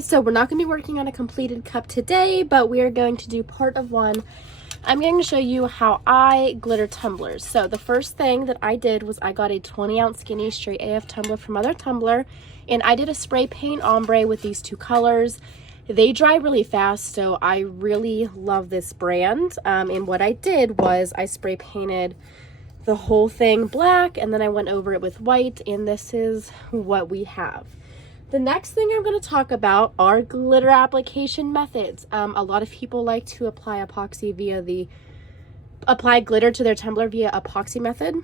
So we're not going to be working on a completed cup today, but we are going to do part of one. I'm going to show you how I glitter tumblers. So the first thing that I did was I got a 20-ounce skinny straight AF tumbler from Mother Tumbler, and I did a spray paint ombre with these two colors. They dry really fast, so I really love this brand. And what I did was I spray painted the whole thing black, and then I went over it with white, and this is what we have. The next thing I'm going to talk about are glitter application methods. A lot of people like to apply glitter to their tumbler via epoxy method.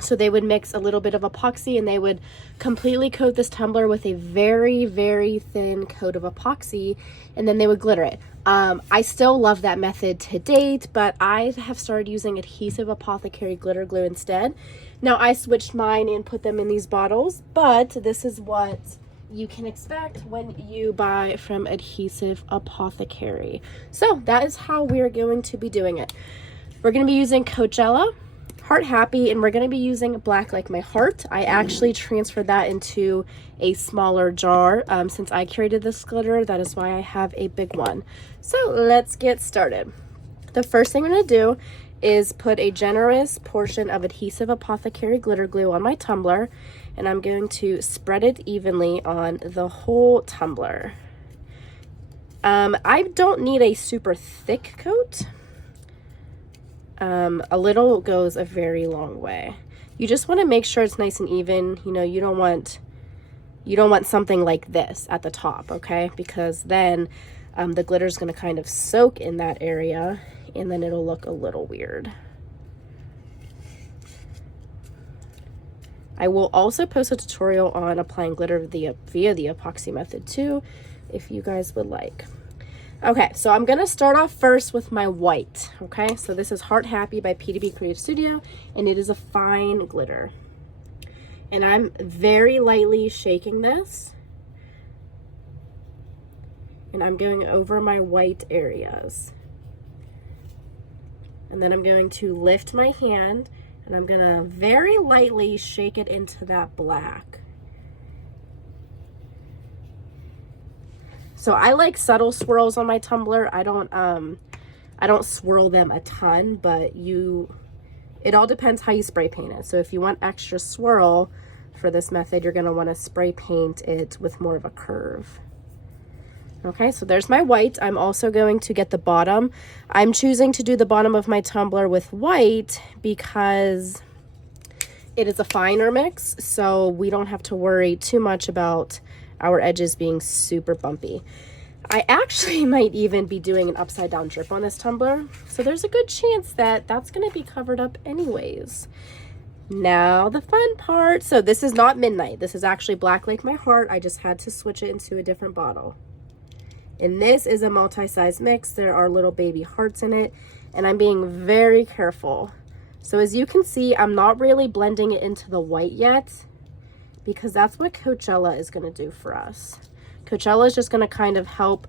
So they would mix a little bit of epoxy and they would completely coat this tumbler with a very, very thin coat of epoxy, and then they would glitter it. I still love that method to date, but I have started using Adhesive Apothecary glitter glue instead. Now I switched mine and put them in these bottles, but this is what you can expect when you buy from Adhesive Apothecary. So that is how we're going to be doing it. We're going to be using Coachella, Heart Happy, and we're going to be using Black Like My Heart. I actually transferred that into a smaller jar since I created this glitter. That is why I have a big one. So let's get started. The first thing I'm going to do is put a generous portion of Adhesive Apothecary glitter glue on my tumbler, and I'm going to spread it evenly on the whole tumbler. I don't need a super thick coat. A little goes a very long way. You just want to make sure it's nice and even. You know, you don't want something like this at the top, okay? Because then the glitter is going to kind of soak in that area, and then it'll look a little weird. I will also post a tutorial on applying glitter via the epoxy method too, if you guys would like. Okay, so I'm gonna start off first with my white, okay? So this is Heart Happy by PDB Creative Studio, and it is a fine glitter. And I'm very lightly shaking this, and I'm going over my white areas. And then I'm going to lift my hand, and I'm gonna very lightly shake it into that black. So I like subtle swirls on my tumbler. I don't swirl them a ton, but it all depends how you spray paint it. So if you want extra swirl for this method, you're gonna wanna spray paint it with more of a curve. Okay, so there's my white. I'm also going to get the bottom. I'm choosing to do the bottom of my tumbler with white because it is a finer mix, so we don't have to worry too much about our edges being super bumpy. I actually might even be doing an upside down drip on this tumbler, so there's a good chance that that's going to be covered up anyways. Now the fun part. So this is not Midnight. This is actually Black Like My Heart. I just had to switch it into a different bottle. And this is a multi-size mix. There are little baby hearts in it, and I'm being very careful. So as you can see, I'm not really blending it into the white yet, because that's what Coachella is going to do for us. Coachella is just going to kind of help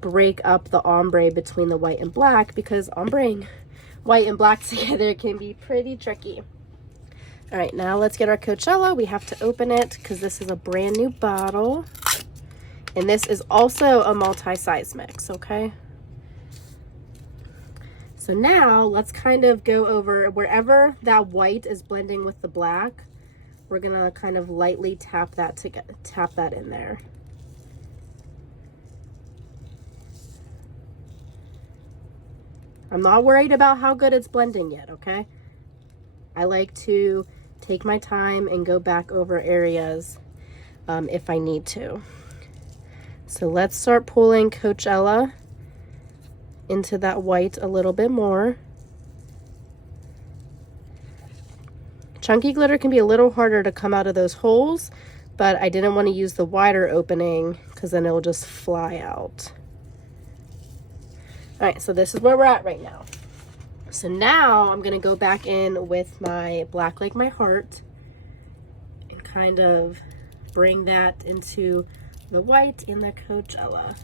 break up the ombre between the white and black, because ombreing white and black together can be pretty tricky. All right, now let's get our Coachella. We have to open it because this is a brand new bottle. And this is also a multi-size mix, okay? So now let's kind of go over wherever that white is blending with the black. We're gonna kind of lightly tap that in there. I'm not worried about how good it's blending yet, okay? I like to take my time and go back over areas if I need to. So let's start pulling Coachella into that white a little bit more. Chunky glitter can be a little harder to come out of those holes, but I didn't want to use the wider opening because then it'll just fly out. All right, so this is where we're at right now. So now I'm gonna go back in with my Black Like My Heart and kind of bring that into the white in the Coachella.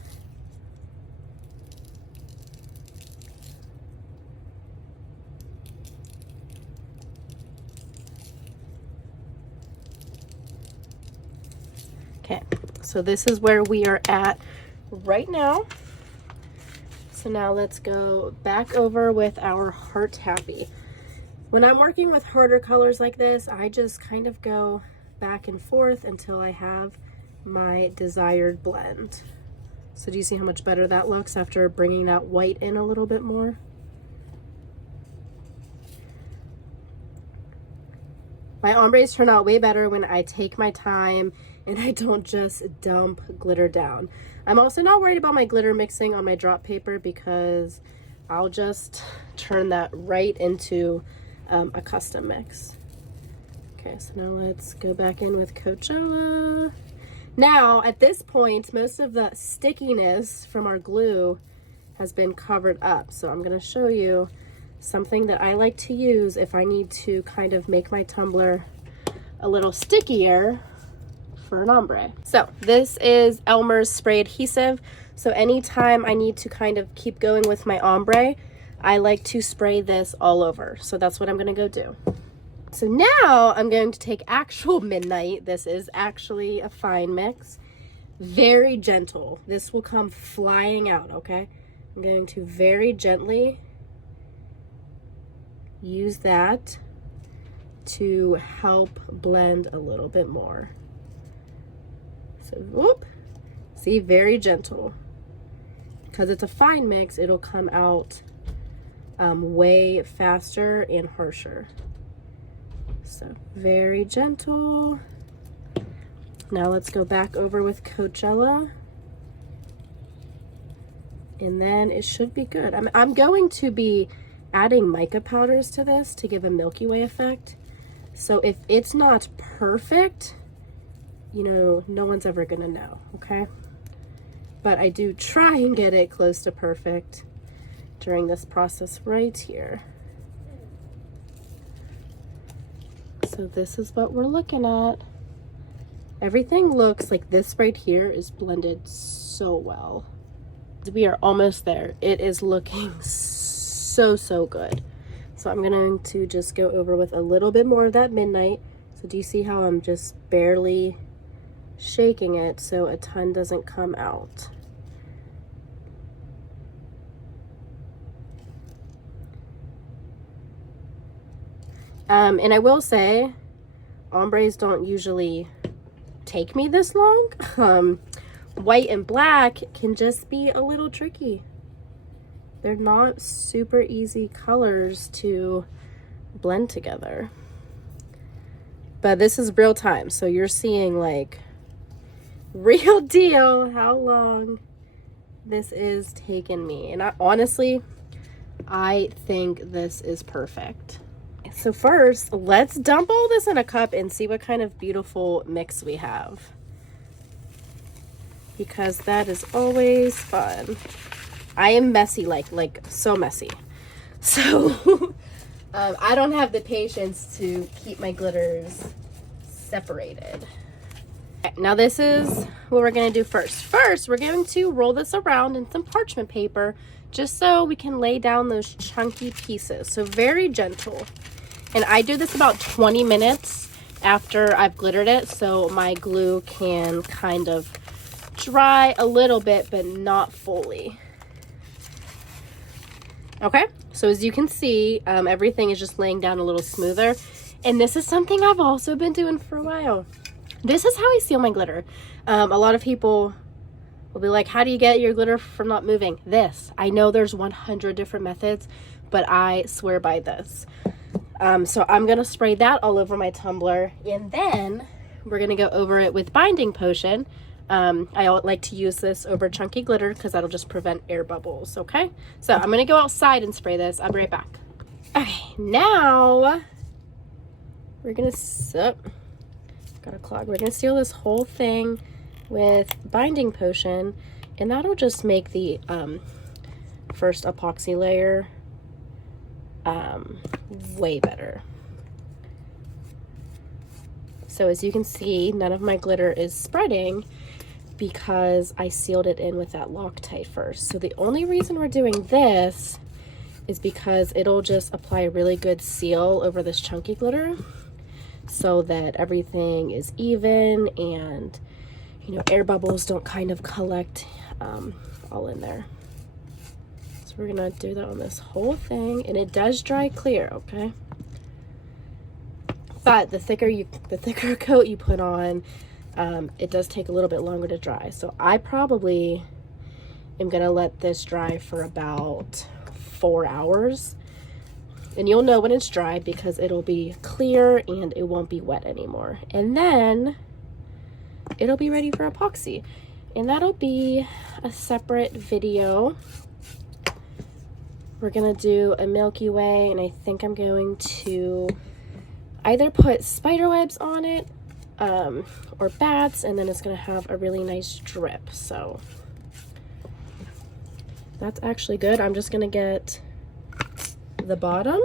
Okay, so this is where we are at right now. So now let's go back over with our Heart Happy. When I'm working with harder colors like this, I just kind of go back and forth until I have my desired blend. So do you see how much better that looks after bringing that white in a little bit more? My ombres turn out way better when I take my time and I don't just dump glitter down. I'm also not worried about my glitter mixing on my drop paper because I'll just turn that right into a custom mix. Okay, so now let's go back in with Coachella. Now, at this point, most of the stickiness from our glue has been covered up. So I'm gonna show you something that I like to use if I need to kind of make my tumbler a little stickier for an ombre. So this is Elmer's spray adhesive. So anytime I need to kind of keep going with my ombre, I like to spray this all over. So that's what I'm gonna go do. So now I'm going to take actual Midnight. This is actually a fine mix. Very gentle. This will come flying out, okay? I'm going to very gently use that to help blend a little bit more. So whoop, see, very gentle. Because it's a fine mix, it'll come out way faster and harsher. So very gentle. Now let's go back over with Coachella. And then it should be good. I'm going to be adding mica powders to this to give a Milky Way effect. So if it's not perfect, you know, no one's ever gonna know, okay? But I do try and get it close to perfect during this process right here. So this is what we're looking at. Everything looks like this right here is blended so well. We are almost there. It is looking so good. So I'm going to just go over with a little bit more of that Midnight. So do you see how I'm just barely shaking it so a ton doesn't come out? And I will say, ombres don't usually take me this long. White and black can just be a little tricky. They're not super easy colors to blend together. But this is real time, so you're seeing like real deal how long this is taking me. And honestly, I think this is perfect. So first, let's dump all this in a cup and see what kind of beautiful mix we have. Because that is always fun. I am messy, like so messy. So I don't have the patience to keep my glitters separated. Okay, now this is what we're gonna do first. First, we're going to roll this around in some parchment paper just so we can lay down those chunky pieces. So very gentle. And I do this about 20 minutes after I've glittered it so my glue can kind of dry a little bit but not fully. Okay, so as you can see, everything is just laying down a little smoother. And this is something I've also been doing for a while. This is how I seal my glitter. A lot of people will be like, how do you get your glitter from not moving? This. I know there's 100 different methods, but I swear by this. So I'm gonna spray that all over my tumbler, and then we're gonna go over it with binding potion. I like to use this over chunky glitter because that'll just prevent air bubbles, okay? So I'm gonna go outside and spray this. I'll be right back. Okay, now we're gonna got a clog. We're gonna seal this whole thing with binding potion, and that'll just make the first epoxy layer way better. So as you can see, none of my glitter is spreading because I sealed it in with that Loctite first. So the only reason we're doing this is because it'll just apply a really good seal over this chunky glitter so that everything is even and, you know, air bubbles don't kind of collect all in there. So we're gonna do that on this whole thing, and it does dry clear, okay? But the thicker coat you put on, it does take a little bit longer to dry. So I probably am gonna let this dry for about 4 hours. And you'll know when it's dry because it'll be clear and it won't be wet anymore. And then it'll be ready for epoxy. And that'll be a separate video. We're gonna do a Milky Way, and I think I'm going to either put spider webs on it or bats, and then it's gonna have a really nice drip. So that's actually good. I'm just gonna get the bottom,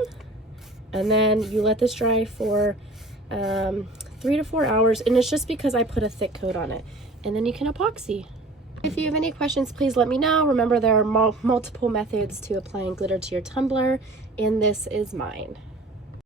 and then you let this dry for 3 to 4 hours, and it's just because I put a thick coat on it, and then you can epoxy. If you have any questions, please let me know. Remember, there are multiple methods to applying glitter to your tumbler, and this is mine.